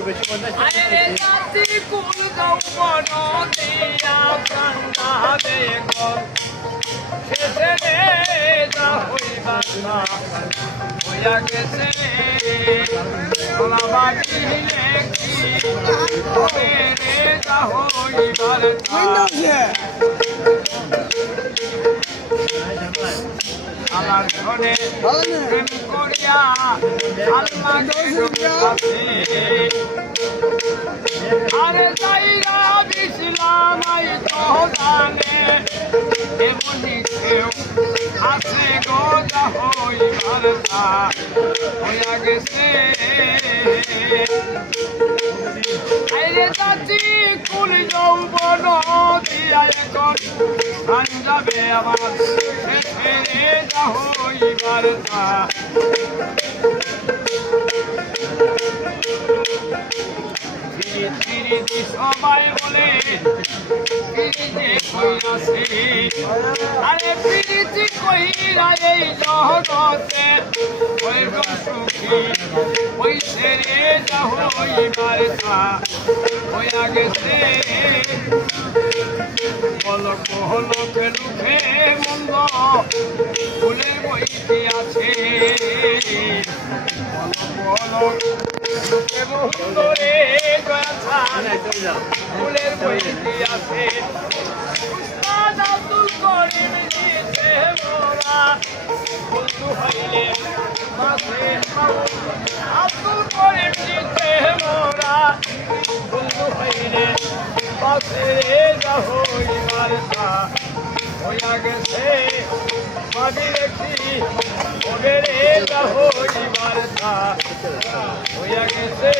আরে জাতি কুল যৌবন দিয়া প্রাণাবে গল শেষে রে যা হইবার না হইয়া গেছে গোলাবাজি কি হবে রে যা হইবার আমার ঘরে প্রেম করিয়া আরে যাইরা দিছিলাম আই তো জানে এমনি কেউ আছে গো যা হইবার তা হইয়া গেছে আইরে জাতি কুল যৌবন দিয়া এখন যাবে আমার শেষে যা হইবার তা সবাই বলে পিরিতি কইরাছে আরে পিরিতি কইরা এই জগতে হইব সুখী হইছে রে যা হইবার তা হইয়া গেছে পলক হলকে লুখে মন্দ ফুলে বইতে আছে পলক লুখে মন্দ রে ফুলের বইতে আছে উস্তাদ আব্দুল করিম দিতে মোরা বন্ধু হইলে মাঝে আব্দুল করিম দিতে মোরা বন্ধু হইলে পাশে যা হইবার তা হইয়া গেছে মাঝি দেখি ওদের যা হইবার তা হইয়া গেছে